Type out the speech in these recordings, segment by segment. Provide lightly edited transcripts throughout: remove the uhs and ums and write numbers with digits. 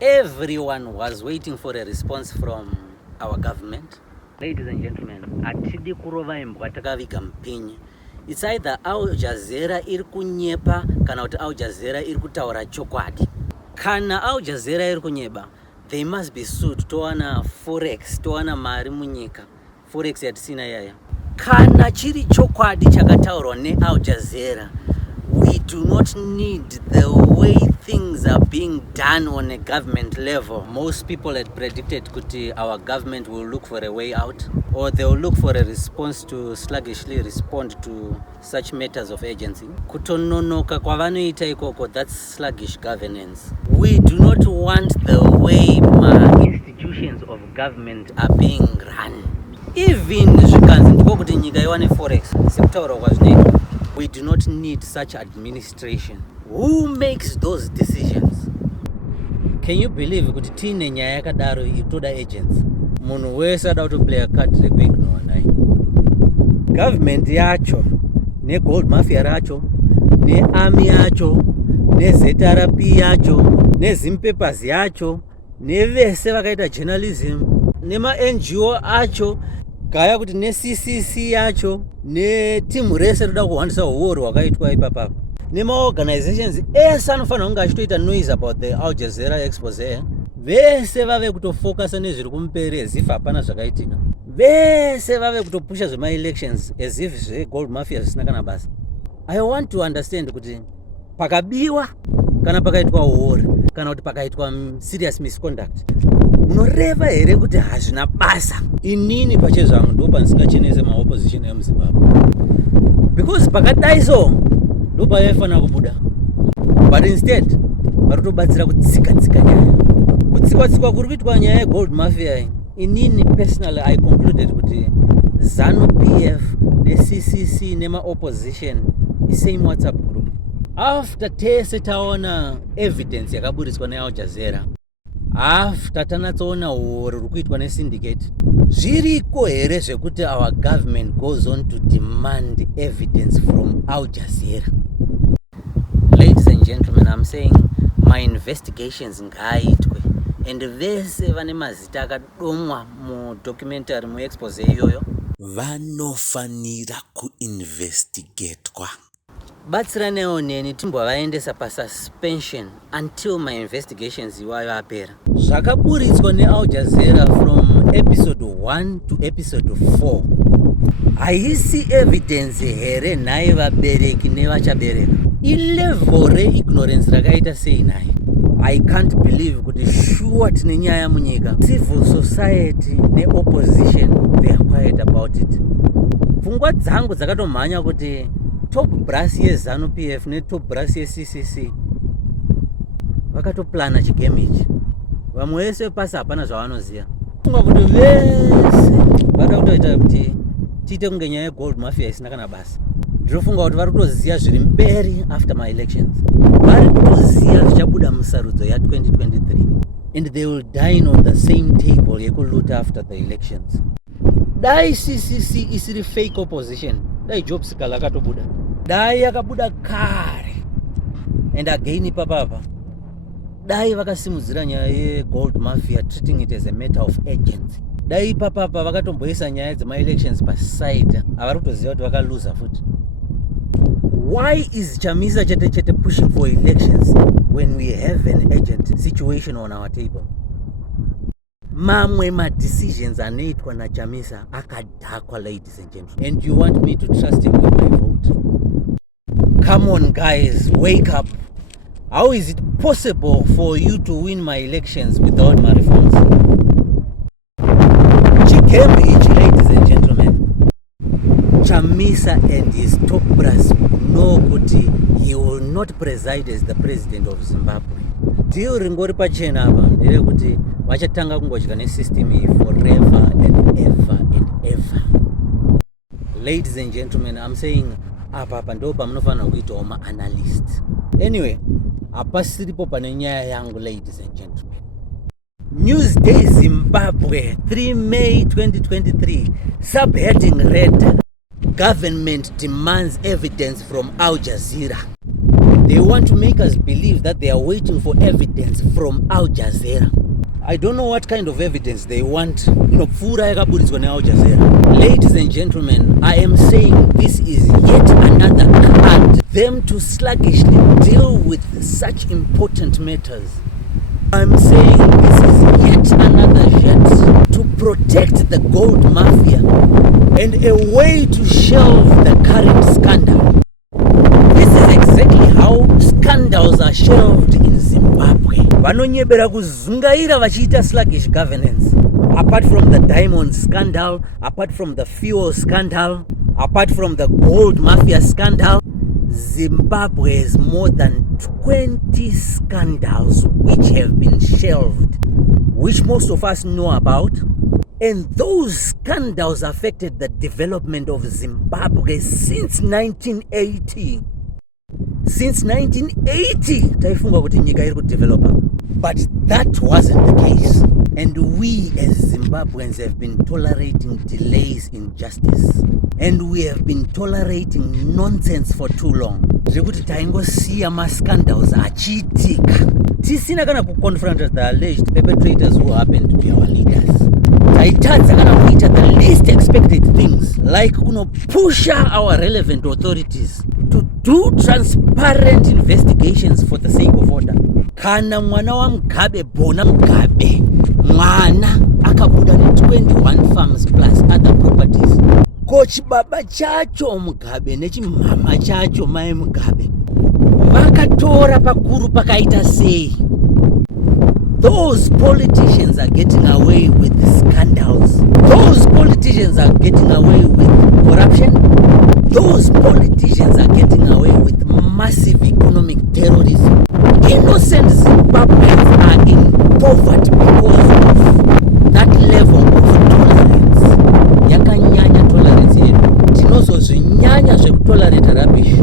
Everyone was waiting for a response from our government. Ladies and gentlemen, atidi kurova imbwa takaviga mupinyi. It's either Al Jazeera iri kunyepa kana kuti Al Jazeera iri kutaura chokwadi. Kana Al Jazeera iri kunyeba, they must be sued towana forex, towana mari munyika. Forex yatisina yaya. Kana chiri chokwadi chakataurwa ne Al Jazeera, we do not need the way things are being done on a government level. Most people had predicted that our government will look for a way out, or they will look for a response to sluggishly respond to such matters of urgency. Kutononoka kwa vanoita ikoko, that's sluggish governance. We do not want the way institutions of government are being run. Even zvikanzi ndikokuti nyika iwane forex sekutaura kwazvinoitwa, we do not need such administration. Who makes those decisions? Can you believe kuti tine nyaya yakadaro itoda agents? Munhu wese ada kutoplay a card rekuignore naye. Government yacho ne Gold Mafia racho ne army yacho ne ZANU yacho ne Zimbabweans yacho ne vese vakaita journalism ne ma NGO acho kaya kuti ne CCC yacho ne team rese roda kuhwandisa uoro hwakaitwa ipapa nema organizations ese anofanira kunge achitoita noise about the Al Jazeera expose. Vese vave kutofocusa nezviri kumberi as if hapana zvakaitika. Vese vave kutopusha zvema elections as if zveGold Mafia zvisina kana basa. I want to understand kuti pakabiwa kana pakaitwa uori kana kuti pakaitwa serious misconduct, munoreva here kuti hazvina basa. Inini pachezvangu ndo pandisingachenese maopposition emuZimbabwe, because pakadai so ndo paifanira kubuda, but instead vari kutobatsira kutsika nyaya. Kutsikwa kuri kuitwa nyaya yeGold Mafia, inini personally I concluded kuti ZANU PF neCCC nemaopposition isame WhatsApp group. After tese taona evidence yakaburiswa neAl Jazeera, after tanatsoona uoro ruri kuitwa nesyndicate, zviriko here zvekuti our government goes on to demand evidence from Al Jazeera? Ladies and gentlemen, I'm saying my investigations ngaaitwe, and vese vane mazita akadomwa mudocumentary muexpose iyoyo vanofanira kuinvestigatwa. Batsiranewo neni timbovavaendesa pasuspension until my investigations iwayo apera. Zvakaburitswa neAl Jazeera from episode 1 to episode 4 haisi evidence here nhai vabereki nevachabereka. Ilevel reignorance rakaita sei nhai. I can't believe kuti sure tine nyaya munyika, civil society neopposition they are quiet about it. Pfungwa dzangu dzakatomhanya kuti top brass yeZANU PF netop brass yeCCC vakatoplana chigame ichi. Vamwe vese pasi hapana zvavanoziva. Funga kuti vese vada kutoita kuti tiite kunge nyaya yeGold Mafia isina kana basa. Ndinofunga kuti vari kutoziva zviri mberi after my elections. Vari kutoziva zvichabuda musarudzo ya2023, and they will dine on the same table yekuluta after the elections. Dai CCC isiri fake opposition, dai Jobs kala katobuda, dai yakabuda kare, and again ipapapa dai vakasimudzira nyaya yeGold Mafia treating it as a matter of urgency, dai ipapapa vakatomboisa nyaya dzema-elections paside, havari kutoziva kuti vakaluza futi. Why is Chamisa chete pushing for elections when we have an urgent situation on our table? Mamwe ma decisions anoitwa na Chamisa akadhakwa, ladies and gentlemen, and you want me to trust him with my vote? Come on guys, wake up. How is it possible for you to win my elections without my reforms? Chikembe, ladies and gentlemen, Chamisa and his top brass know kuti he will not preside as the president of Zimbabwe. Deal ringori pachena apa ndere kuti vachatanga kungodya nesystem iyi forever and ever and ever. Ladies and gentlemen, I'm saying apa ndo pamunofanira kuitawo ma-analyst. Anyway, hapasiripo pane nyaya yangu, ladies and gentlemen. Newsday Zimbabwe, 3 May 2023, subheading red: Government demands evidence from Al Jazeera. They want to make us believe that they are waiting for evidence from Al Jazeera. I don't know what kind of evidence they want. Ladies and gentlemen, I am saying this is yet another card them to sluggishly deal with such important matters. I'm saying this is yet another jet to protect the gold mafia and a way to shelve the current scandal. This is exactly how scandals are shelved in Zimbabwe. Vanonyebera kuzungaira vachiita sluggish governance. Apart from the diamond scandal, apart from the fuel scandal, apart from the gold mafia scandal, Zimbabwe has more than 20 scandals which have been shelved, which most of us know about. And those scandals affected the development of Zimbabwe since 1980. Since 1980, taifunga kuti nyika iri kudevelopa. But that wasn't the case. And we as Zimbabweans have been tolerating delays in justice. And we have been tolerating nonsense for too long. Zvekuti taingosiya mascandals achiitika. Tisina kana kuconfront the alleged perpetrators who happen to be our leaders. Taitadza kana kuita the least expected things, like pusha our relevant authorities to do transparent investigations for the sake of order. Kana mwana wa Mugabe bona Mugabe, mwana akabuda ne 21 farms plus other properties. Kochi baba chacho Mugabe nechimama chacho mai Mugabe vakatora pakuru pakaita sei. Those politicians are getting away with scandals. Those politicians are getting away with corruption. Those politicians are getting away with massive economic terrorism. Innocent Zimbabweans are in poverty because of that level of tolerance. Yakanyanya tolerance yedu. Tinozozvinyanya zvekutolerate rubbish.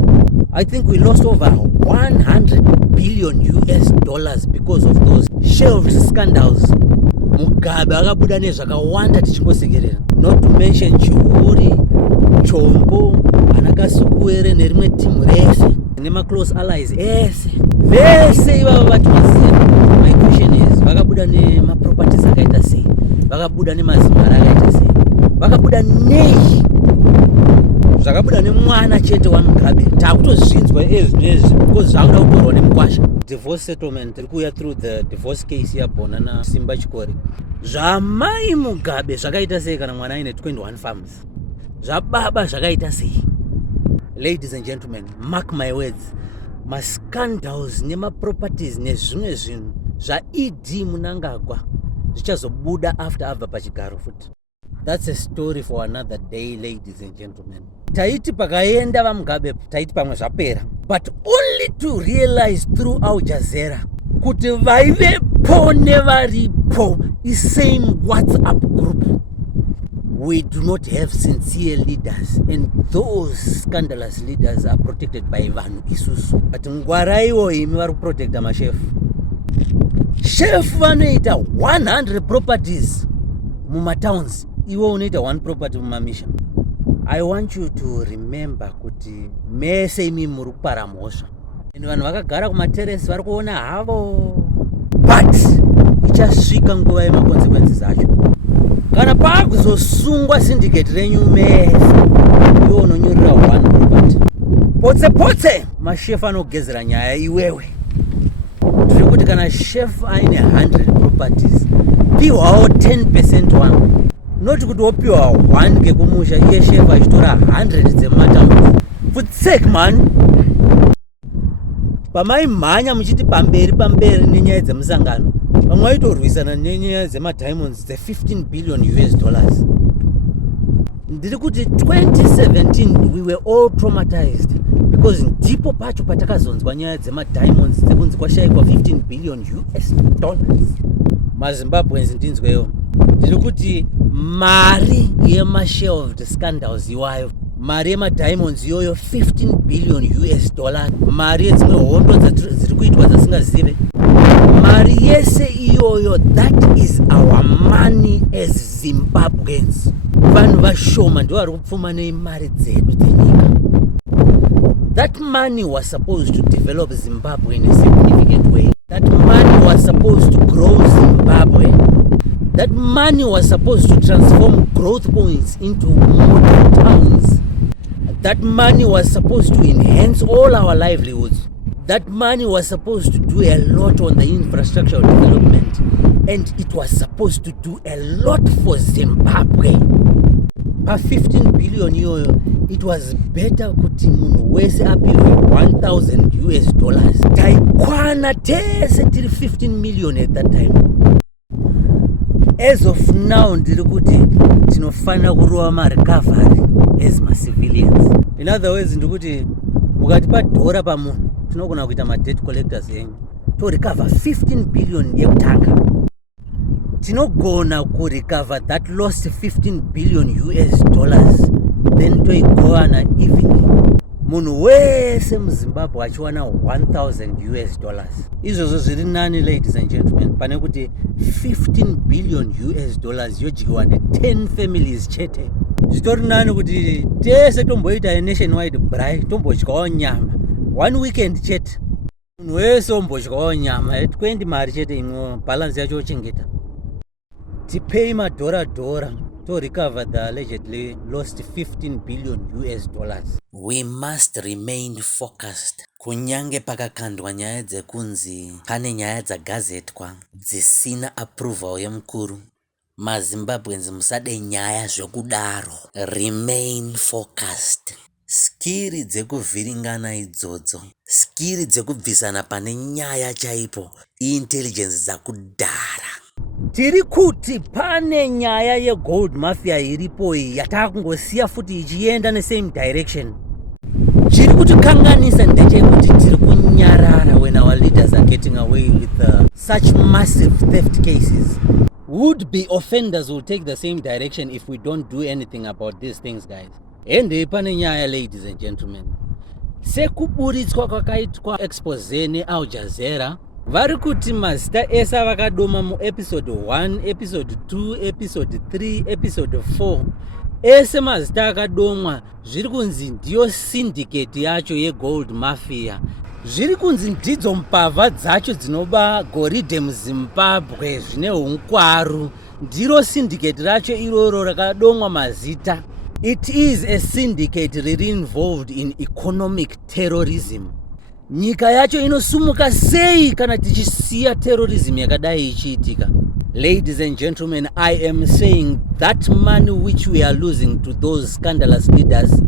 I think we lost over $100 billion because of those shelved scandals. Mugabe akabuda nezvakawanda tichingosekerera. Not to mention Chihuri, Chombo, Anakasukuere nerimwe timu rese nema close allies ese. Vese ivava vatu vasema. My question is, vakabuda nemaproperties akaita sei? Vakabuda nemazimara akaita sei? Vakabuda nei? Zvakabuda nemwana chete wa Mugabe. Takutozvinzwa ezvinezvi because zvakuda kutorwa nemukwasha. Divorce settlement irikuya through the divorce case yapona na Simba Chikori. Zvamai Mugabe zvakaita sei kana mwana aine 21 farms? Zvababa zvakaita sei? Ladies and gentlemen, mark my words. Mascandals nemaproperties nezvimwe zvinhu zvaED Munangagwa zvichazobuda after abva pachigaro futi. That's a story for another day, ladies and gentlemen. Taiti pakaenda vaMugabe, taiti pamwe zvapera. But only to realize through Al Jazeera kuti vaivepo nevaripo is same WhatsApp group. We do not have sincere leaders, and those scandalous leaders are protected by vanhu isusu. But ngwaraiwo imi vari kuprotecta machef. Chef vanoita 100 properties mumatowns. Iwo unoita 1 property mumamisha. I want you to remember kuti mese imi muri kupara mhosva. And vanhu vakagara kumaterrace vari kuona havo. But ichasvika nguva yemakonsekwensi acho. Kana pakuzosungwa syndicate renyu mese, iwo unonyorera 1 property. Potse machef anogezera nyaya iwewe. Tiri kuti kana chef aine 100 properties, piwawo 10% wangu. Not kuti wopiwa 1 ngekumusha iye chef achitora 100 dzemumatowns. For sake man. Pamaimhanya muchiti pamberi nenyaya dzemusangano. Vamwe vaitorwisana nenyaya dzemadiamonds $15 billion. Ndiri kuti 2017 we were all traumatized because ndipo pacho patakazonzwa nyaya dzemadiamonds dzekunzi kwashayikwa $15 billion. MaZimbabweans ndinzweyo. Ndiri kuti mari yemashelved scandals iwayo, mari yemadiamonds iyoyo $15 billion. Mari yedzimwe hondo dziri kuitwa dzasingazive. Mari yese iyoyo, that is our money as Zimbabweans. Vanhu vashoma ndivo vari kupfuma nemari dzedu dzenyika. That money was supposed to develop Zimbabwe in a significant way. That money was supposed to grow Zimbabwe. That money was supposed to transform growth points into modern towns. That money was supposed to enhance all our livelihoods. That money was supposed to do a lot on the infrastructural development. And it was supposed to do a lot for Zimbabwe. Per 15 billion euro, it was better kuti munhu wese apiwe $1,000. Taikwana tese tiri 15 million at that time. As of now, ndiri kuti tinofana kurova marecovery as ma-civilians. In other words, ndiri kuti mukatipa dhora pamunhu tinogona kuita ma-debt collectors yenyu torecover 15 billion yekutanga. Tinogona kurecover that lost 15 billion US, then toigoana evenly. Munhu wese muZimbabwe achiwana $1,000. Izvozvo zviri nani, ladies and gentlemen, pane kuti 15 billion US yodyiwa ne10 families chete. Zvitori nani kuti tese tomboita a nationwide braai, tombodyawo nyama 1 weekend chete. Munhu wese ombodyawo nyama 20 mari chete, imwe balance yacho ochengeta. Tipei madhora to recover the allegedly lost 15 billion US. We must remain focused. Kunyange pakakandwa nyaya dzekunzi pane nyaya dzagazetwa dzisina approval yemukuru, maZimbabweans musade nyaya zvekudaro. Remain focused. Skiri dzekuvhiringana idzodzo, skiri dzekubvisana pane nyaya chaipo, intelligence dzakudhara. Tiri kuti pane nyaya yegold mafia iripo yatakungosiya futi ichienda nesame direction. Chiri kutikanganisa ndechekuti tiri kunyarara when our leaders are getting away with such massive theft cases. Would-be offenders will take the same direction if we don't do anything about these things, guys. Ende pane nyaya, ladies and gentlemen, sekuburitswa kwakaitwa expose neAl Jazeera, vari kuti mazita esa vakadoma mu episode 1, episode 2, episode 3, episode 4, ese mazita akadomwa zviri kunzi ndiyo syndicate yacho yegold mafia. Zviri kunzi ndidzo mbavha dzacho dzinoba goridhe muZimbabwe zvine unkwaru, ndiro syndicate racho iroro rakadomwa mazita. It is a syndicate riri involved in economic terrorism. Nyika yacho inosumuka sei kana tichisiya terrorism yakadai ichiitika? Ladies and gentlemen, I am saying that money which we are losing to those scandalous leaders,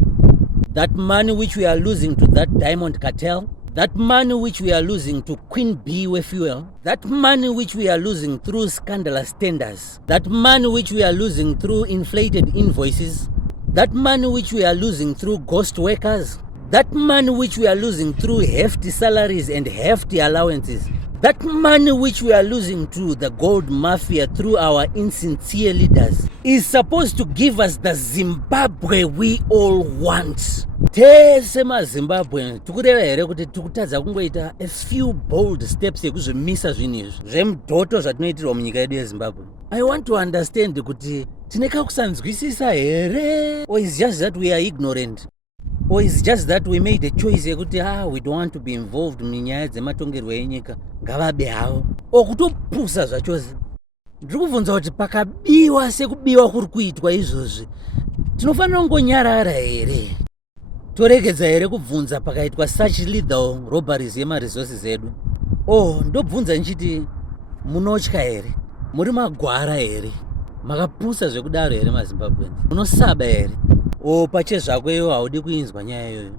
that money which we are losing to that diamond cartel, that money which we are losing to Queen Bee Fuel, that money which we are losing through scandalous tenders, that money which we are losing through inflated invoices, that money which we are losing through ghost workers, that money which we are losing through hefty salaries and hefty allowances, that money which we are losing to the gold mafia through our insincere leaders is supposed to give us the Zimbabwe we all want. Tese maZimbabwe tikureva here kuti tikutadza kungoita a few bold steps ekuzvimisa zvinhu izvi zvemudhoto zvatinoitirwa munyika yedu yeZimbabwe. I want to understand kuti tine kakusanzwisisa here, or is just that we are ignorant, or is just that we made a choice yekuti we don't want to be involved munyaya dzematongerwo enyika, ngavabe havo okutopusa zvachose. Ndiri kubvunza kuti pakabiwa sekubiwa kuri kuitwa izvozvi tinofanira kungonyarara here? Toregedza here kubvunza pakaitwa such lethal robberies yemaresources edu? Ndobvunza nchiti munotya here? Muri magwara here? Makapusa zvekudaro here maZimbabweans? Munosaba here? Pache zvako iwo haudi kuinzwa nyaya iyoyo.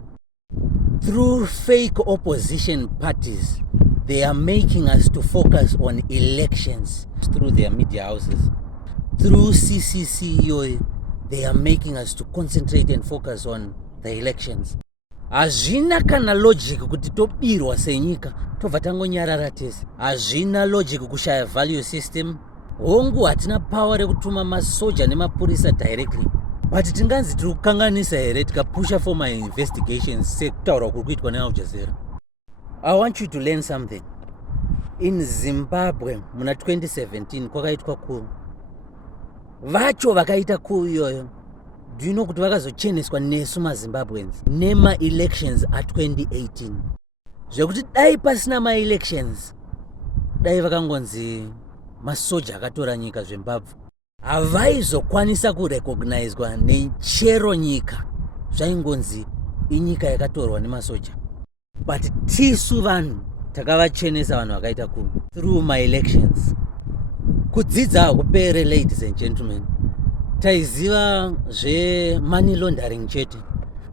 Through fake opposition parties, they are making us to focus on elections through their media houses. Through CCC iyoyo, they are making us to concentrate and focus on the elections. Hazvina kana logic kuti tobirwa senyika tobva tangonyarara tese. Hazvina logic kushaya value system. Hongu hatina power rekutuma masoja nemapurisa directly. But tinganzi tiri kukanganisa here tikapusha for my investigations sekutaura kuri kuitwa neAl Jazeera. I want you to learn something. In Zimbabwe muna 2017 kwakaitwa coup. Vacho vakaita coup iyoyo, Do you know kuti vakazocheneswa nesu maZimbabweans nema-elections a2018? Zvekuti dai pasina ma-elections, dai vakangonzi masoja akatora nyika Zimbabwe, havaizokwanisa kurecognizwa nechero nyika zvaingonzi inyika yakatorwa nemasoja. But tisu vanhu takavachenesa vanhu vakaita kuru through my-elections. Kudzidza hakupere, ladies and gentlemen. Taiziva money laundering chete,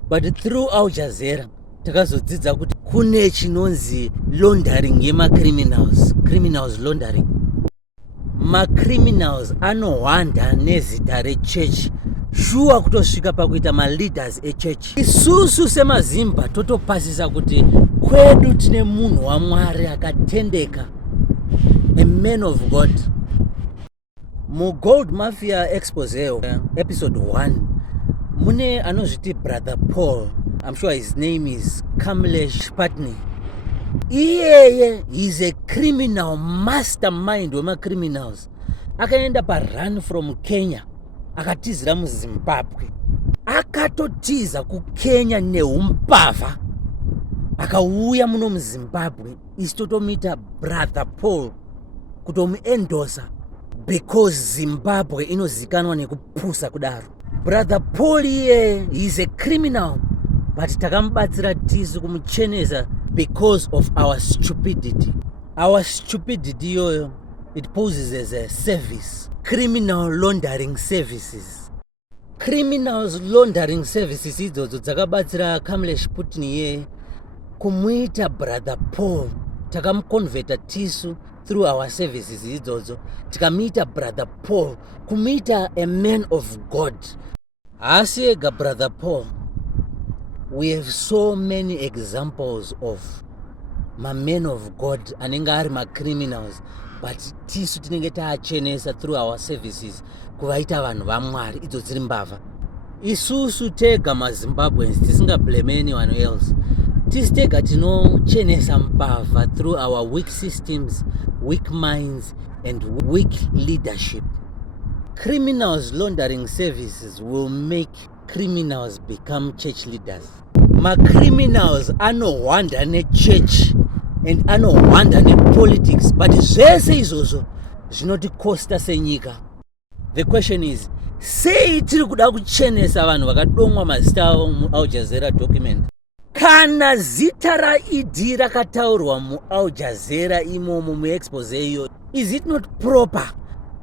but through Al Jazeera takazodzidza kuti kune chinonzi laundering criminals laundering. Ma-criminals anohwanda nezita rechurch, shuwa kutosvika pakuita ma-leaders echurch. Isusu semazimba totopasisa kuti kwedu tine munhu waMwari akatendeka, a man of God. Mu Gold Mafia expose episode 1 mune anozviti brother Paul, I'm sure his name is Kamlesh Patni. Iyeye is a criminal mastermind wema-criminals. Akaenda run from Kenya akatizira muZimbabwe, akatotiza kuKenya neumbavha, akauya muno muZimbabwe isitotomita brother Paul kutomuendorsa because Zimbabwe inozikanwa nekupusa kudaro. Brother Paul he is a criminal, but takamubatsira tisu kumuchenesa because of our stupidity. Our stupidity iyoyo, it poses as a service. Criminal laundering services. Criminals laundering services idzodzo dzakabatsira Kamlesh Patni kumuita brother Paul. Takamuconverta tisu through our services idzodzo, tikamuita brother Paul kumuita a man of God. Asi ega brother Paul, we have so many examples of my men of God anenge ari ma-criminals, but tisu tinenge taachenesa through our services kuvaita vanhu vaMwari, idzo dziri mbavha. Isusu tega maZimbabweans tisingablame anyone else. Tisu tega tinochenesa mbavha through our weak systems, weak minds, and weak leadership. Criminals laundering services will make criminals become church leaders. Ma-criminals anohwanda nechurch and anohwanda nepolitics, but zvese izvozvo zvinotikosta senyika. The question is, sei tiri kuda kuchenesa vanhu vakadomwa mazita avo muAl Jazeera document? Kana zita raID rakataurwa muAl Jazeera imomo muexpose iyo, is it not proper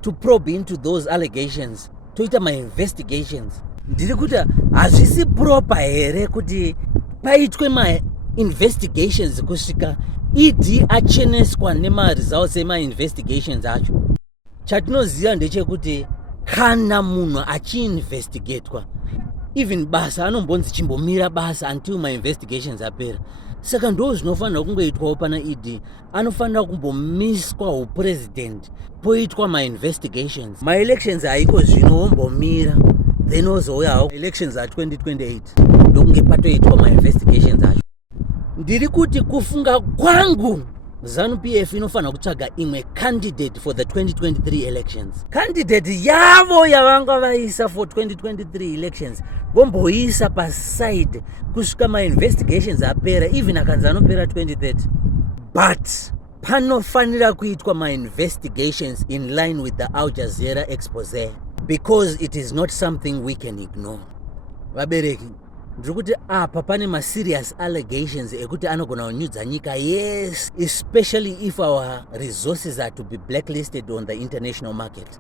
to probe into those allegations, toita ma-investigations? Ndiri kuti hazvisi proper here kuti paitwe ma-investigations kusvika ID acheneswa nema-results ema-investigations acho? Chatinoziva ndechekuti kana munhu achiinvestigatwa, even basa anombonzi chimbomira basa until ma-investigations apera. Saka ndo zvinofanira kungoitwawo pana ID. Anofanira kumbomiswa upresident poitwa ma-investigations. Ma-elections haiko zvino wombomira, then ozouya elections a2028 ndokunge patoitwa ma-investigations acho. Ndiri kuti kufunga kwangu ZANU PF inofanira kutsvaga imwe candidate for the 2023 elections. Candidate yavo yavanga vaisa for 2023 elections vomboisa paside kusvika ma-investigations apera, even akanzi anopera 2030. But panofanira kuitwa ma-investigations in line with the Al Jazeera expose, because it is not something we can ignore. Vabereki, ndiri kuti apa pane ma-serious allegations ekuti anogona kunyudza nyika, yes, especially if our resources are to be blacklisted on the international market.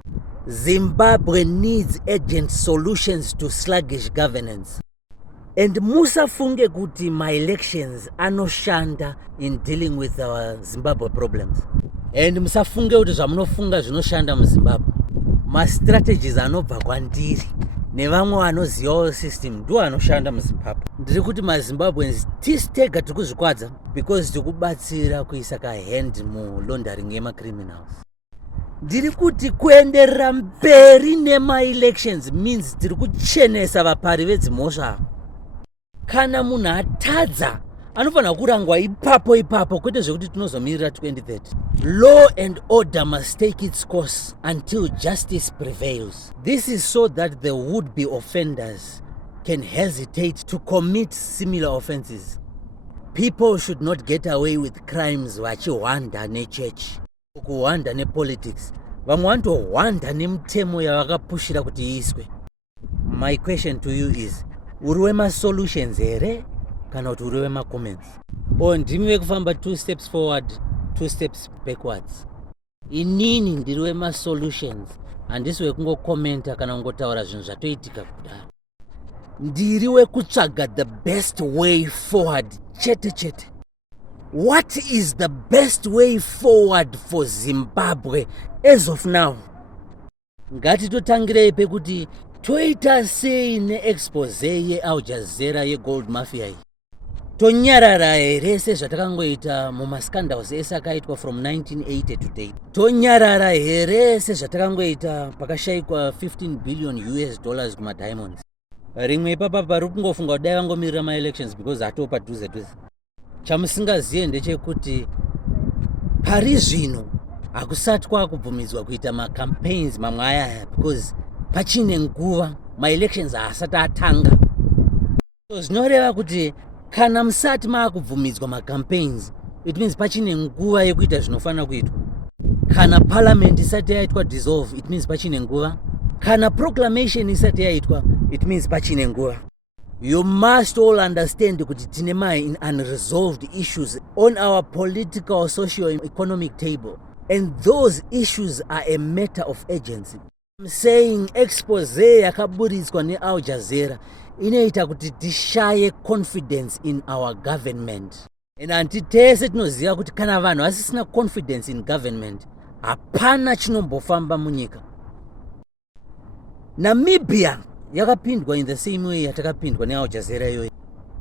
Zimbabwe needs urgent solutions to sluggish governance. And musafunge kuti my-elections anoshanda in dealing with our Zimbabwe problems. And musafunge kuti zvamunofunga zvinoshanda muZimbabwe. Ma-strategies anobva kwandiri nevamwe vanozivawo system ndo anoshanda muZimbabwe. Ndiri kuti maZimbabweans tisu tega tiri kuzvikwadza because tiri kubatsira kuisa kahand mu-laundering yema-criminals. Ndiri kuti kuenderera mberi nema-elections means tiri kuchenesa vapari vedzimhosva. Kana munhu atadza Anofana kurangwa ipapo kwete zvekuti tinozomirira 2030. Law and order must take its course until justice prevails. This is so that the would-be offenders can hesitate to commit similar offenses. People should not get away with crimes vachihwanda nechurch, kuhwanda nepolitics. Vamwe vanotohwanda nemitemo yavakapushira kuti iiswe. My question to you is, uri wema-solutions here kana kuti uri wema-comments? Or ndimi wekufamba 2 steps forward 2 steps backwards? Inini ndiri wema-solutions, handisi wekungokomenta kana kungotaura zvinhu zvatoitika kudaro. Ndiri wekutsvaga the best way forward chete. What is the best way forward for Zimbabwe as of now? Ngatitotangirei pekuti toita sei neexpose yeAl Jazeera yeGold Mafia iyi. Tonyarara here sezvatakangoita mumascandals ese akaitwa from 1980 to date. Tonyarara here sezvatakangoita pakashayikwa $15 billion kumadiamonds. Rimwe ipapa pari kungofunga kudai vangomirira ma-elections because hatopa padhuze. Chamusingazive ndechekuti pari zvino hakusati kwakubvumidzwa kuita ma-campaigns mamwe aya because pachine nguva ma-elections haasati atanga. So zvinoreva kuti kana musati maakubvumidzwa ma-campaigns, it means pachine nguva yekuita zvinofanira kuitwa. Kana parliament isati yaitwa dissolve, it means pachine nguva. Kana proclamation isati yaitwa, it means pachine nguva. You must all understand kuti tine unresolved issues on our political, socio-economic table, and those issues are a matter of urgency. I'm saying expose yakaburitswa neAl Jazeera inoita kuti tishaye confidence in our government. And antitese tinoziva kuti kana vanhu vasisina confidence in government, hapana chinombofamba munyika. Namibia yakapindwa in the same way yatakapindwa neAl Jazeera iyoyi.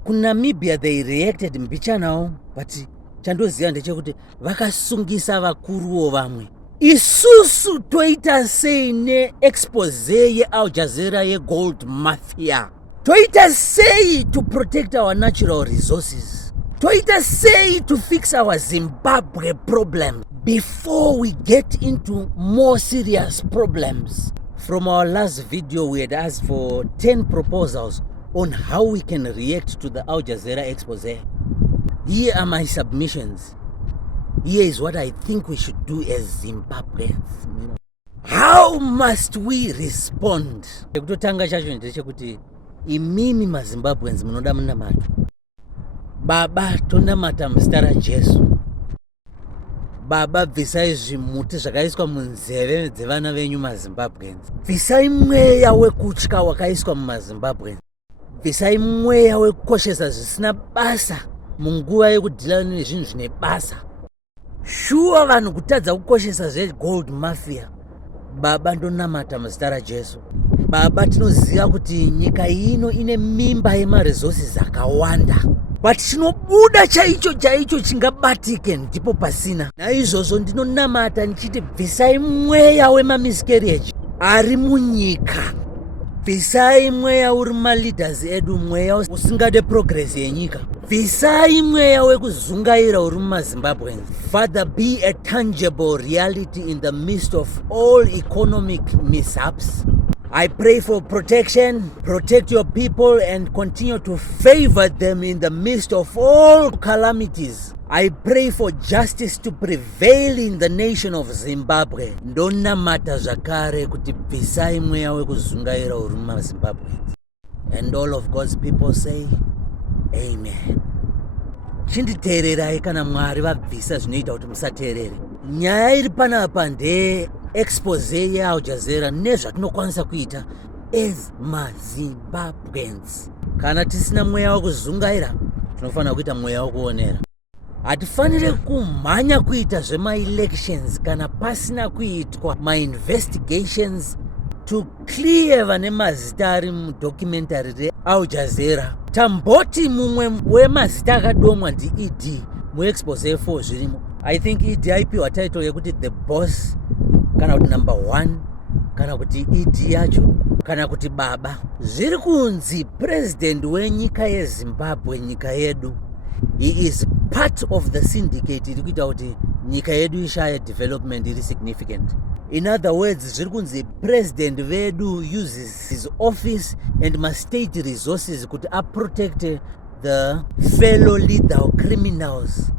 KuNamibia they reacted mbichanawo, but chandoziva ndechekuti vakasungisa vakuruwo vamwe. Isusu toita sei neexpose yeAl Jazeera yeGold Mafia? Toita sei to protect our natural resources? Toita sei to fix our Zimbabwe problem before we get into more serious problems? From our last video, we had asked for 10 proposals on how we can react to the Al Jazeera expose. Here are my submissions. Here is what I think we should do as Zimbabweans. How must we respond? Kutotanga chacho ndechekuti imimi maZimbabweans munoda munamata. Baba tonamata muzita raJesu. Baba bvisai zvimuti zvakaiswa munzeve dzevana venyu maZimbabweans. Bvisai mweya wekutya wakaiswa mumaZimbabweans. Bvisai mweya wekukoshesa zvisina basa munguva yekudhila nezvinhu zvine basa. Shuwa vanhu kutadza kukoshesa zveGold Mafia. Baba ndonamata muzita raJesu. Baba tinoziva kuti nyika ino ine mimba yemaresources akawanda. But chinobuda chaicho chingabatike ndipo pasina. Naizvozvo ndinonamata ndichiti bvisai mweya wemamiscarriage ari munyika. Bvisai mweya uri maleaders edu, mweya usingade progress yenyika. Bvisai mweya wekuzungaira uri mumaZimbabweans. Father, be a tangible reality in the midst of all economic mishaps. I pray for protection, protect your people and continue to favor them in the midst of all calamities. I pray for justice to prevail in the nation of Zimbabwe. Ndonamata zvakare kuti bvisai mweya wekuzungaira uri mumaZimbabweans. And all of God's people say, Amen. Chinditeererai kana Mwari vabvisa zvinoita kuti musateerere. Nyaya iri panapa nde expose yeAl Jazeera nezvatinokwanisa kuita as maZimbabweans. Kana tisina mweya wekuzungaira, tinofanira kuita mweya wekuonera. Hatifanire kumhanya kuita zvema-elections kana pasina kuitwa ma-investigations to clear vane mazita ari mudocumentary reAl Jazeera. Tamboti mumwe wemazita akadomwa ndiED muexpose 4 zvirimo. I think ED aipiwa title yekuti the boss, kana kuti number 1, kana kuti ED yacho, kana kuti baba. Zviri kunzi president wenyika yeZimbabwe, nyika yedu, he is part of the syndicate iri kuita kuti nyika yedu ishaya development iri significant. In other words, zviri kunzi president vedu uses his office and state resources kuti protect the fellow leader criminals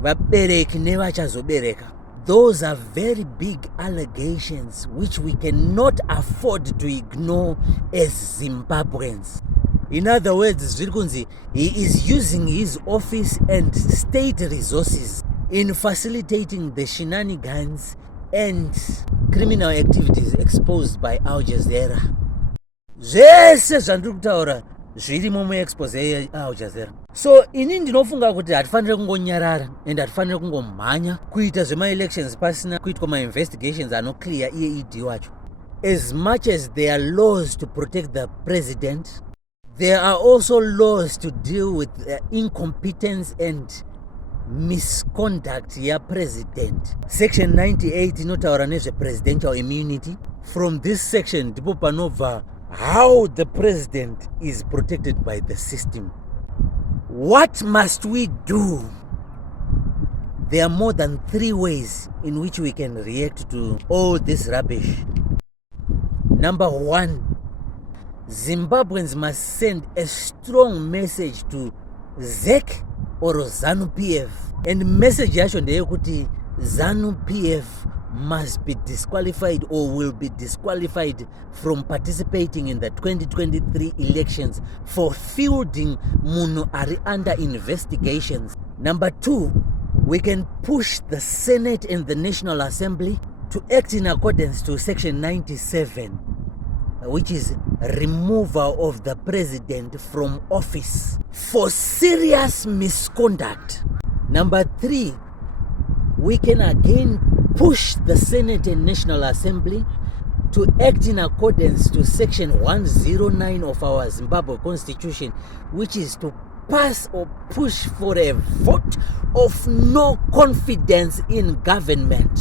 vabereki nevachazobereka. Those are very big allegations which we cannot afford to ignore as Zimbabweans. In other words, zviri kunzi he is using his office and state resources in facilitating the shenanigans and criminal activities exposed by Al Jazeera. Zvese zvandiri kutaura zvirimo muexpose yeAl Jazeera. So ini ndinofunga kuti hatifanire kungonyarara and hatifanire kungomhanya kuita zvema-elections pasina kuitwa ma-investigations anoclear iye ED wacho. As much as there are laws to protect the president, there are also laws to deal with incompetence and misconduct ya president. Section 98 inotaura nezve-presidential immunity. From this section ndipo panobva how the president is protected by the system. What must we do? There are more than 3 ways in which we can react to all this rubbish. Number 1, Zimbabweans must send a strong message to ZEC or ZANU PF. And message yacho ndeyekuti ZANU PF must be disqualified or will be disqualified from participating in the 2023 elections for fielding munhu ari under investigations. Number 2, we can push the Senate and the National Assembly to act in accordance to Section 97, which is removal of the president from office for serious misconduct. Number 3, we can again push the Senate and National Assembly to act in accordance to Section 109 of our Zimbabwe Constitution, which is to pass or push for a vote of no confidence in government.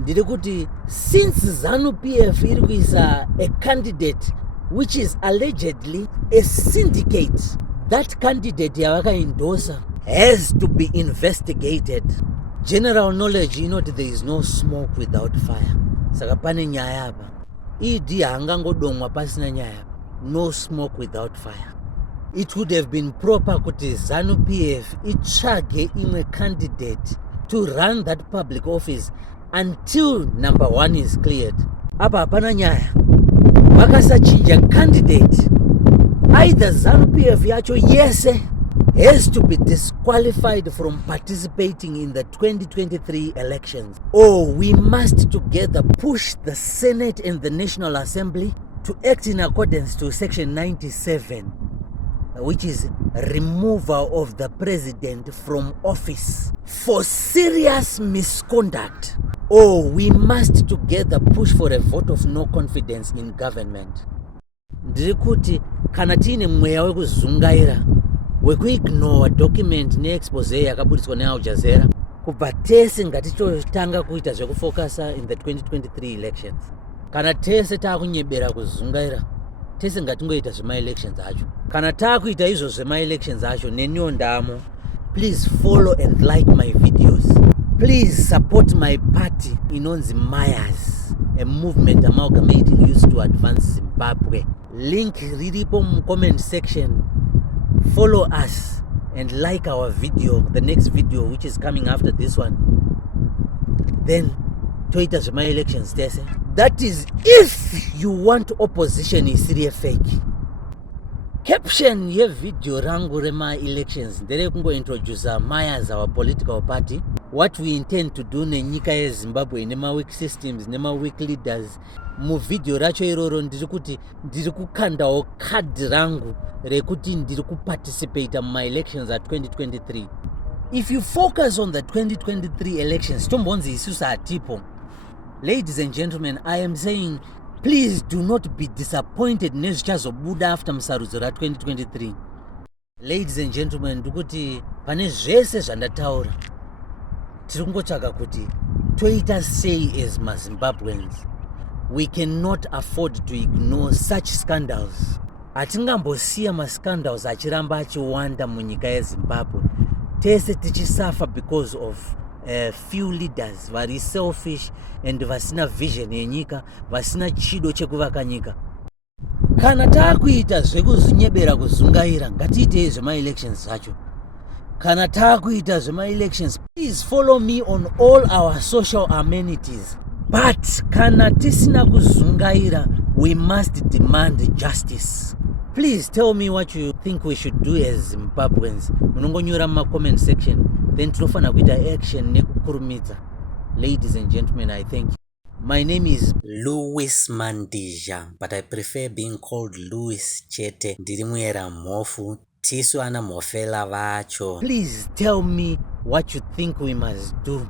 Ndiri kuti since ZANU PF iri kuisa a candidate which is allegedly a syndicate, that candidate yavakaendorsa has to be investigated. General knowledge, you know, there is no smoke without fire. Saka pane nyaya apa. ED hangangodomwa pasina nyaya. No smoke without fire. It would have been proper kuti ZANU PF itsvage imwe candidate to run that public office until number 1 is cleared. Apa hapana nyaya. Vakasachinja candidate. Either ZANU PF yacho yese has to be disqualified from participating in the 2023 elections, or we must together push the Senate and the National Assembly to act in accordance to Section 97, which is removal of the president from office for serious misconduct, or we must together push for a vote of no confidence in government. Ndiri kuti kana tiine mweya wekuzungaira wekuignore document neexpose yakabudiswa neAl Jazeera, kubva tese ngatichotanga kuita zvekufocusa in the 2023 elections. Kana tese taakunyebera kuzungaira, tese ngatingoita zvema-elections acho. Kana taakuita izvo zvema-elections acho neniwo ndamo, please follow and like my videos. Please support my party inonzi Mayas, a movement amalgamating youth to advance Zimbabwe. Link riripo comment section. Follow us and like our video, the next video which is coming after this one. Then toita zvema-elections tese. That is if you want opposition isiri fake. Caption ye video rangu rema-elections ndere kungointroduce Mayas, our political party, what we intend to do nenyika yeZimbabwe nema-weak systems nema-weak leaders. Muvideo racho iroro ndiri kuti ndiri kukandawo khadi rangu rekuti ndiri kuparticipate muma-elections at 2023. If you focus on the 2023 elections, tombonzi isusu hatipo. Ladies and gentlemen, I am saying please do not be disappointed nezvichazobuda after musarudzo ra2023. Ladies and gentlemen, ndikuti pane zvese zvandataura tiri kungotsvaga kuti toita sei as maZimbabweans. We cannot afford to ignore such scandals. Hatingambosiya mascandals achiramba achiwanda munyika yeZimbabwe. Tese tichisafa because of few leaders vari selfish and vasina vision yenyika, vasina chido chekuvaka nyika. Kana takuita zvekuzinyebera kuzungaira, ngatiitei zvema-elections zvacho. Kana takuita zvema-elections, please follow me on all our social amenities. But kana tisina kuzungaira, we must demand justice. Please tell me what you think we should do as Zimbabweans. Munongonyora muma-comment section, then tinofana kuita action nekukurumidza. Ladies and gentlemen, I thank you. My name is Louis Mandija, but I prefer being called Louis Chete. Ndiri muyera mhofu, tisu ana mhofela vacho. Please tell me what you think we must do.